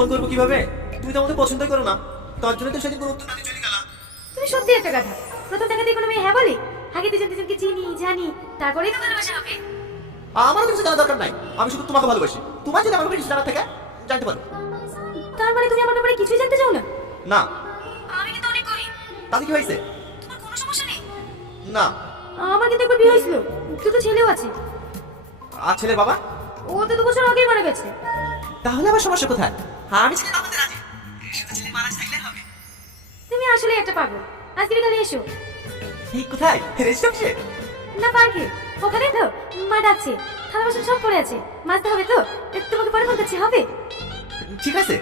Phone করবো কিভাবে? তুমি তো আমাকে পছন্দই করো না, তার জন্য তো সেদিন কোনো উত্তর না দিয়ে চলে গেলা। তুমি সত্যি একটা কথা। প্রথম দেখাতেই কোনো মেয়ে হ্যাঁ বলে? আগে দুজন দুজনকে চিনি জানি, তারপরেই তো ভালোবাসা হবে। আমারও কিছু জানার দরকার নাই, আমি শুধু তোমাকে ভালোবাসি। তোমার যদি আমার ব্যাপারে কিছু জানার থাকে জানতে পারো। তার মানে তুমি আমার ব্যাপারে কিছুই জানতে চাও না? না। আমি কিন্তু অনেক গরিব। তাতে কি হয়েছে? তোমার কোনো সমস্যা নেই? না। আমার কিন্তু একবার বিয়ে হয়েছিল, দুটো ছেলেও আছে। আর ছেলের বাবা? ও তো 2 বছর আগেই মারা গেছে। তাহলে আবার সমস্যা কোথায়? হ্যাঁ, আমি ছেলে বাবাতে রাজি, শুধু ছেলে মারা থাকলে হবে। তুমি আসলে একটা পাগল। আজকে বিকালে এসো। এই কোথায়? রেস্ট অফিসে? না, পার্কে। ওখানে তো মা ডাকছে। থালা বাসন সব পড়ে আছে, মাজতে হবে তো। তোমাকে পরে ফোন করছি, হবে? ঠিক আছে।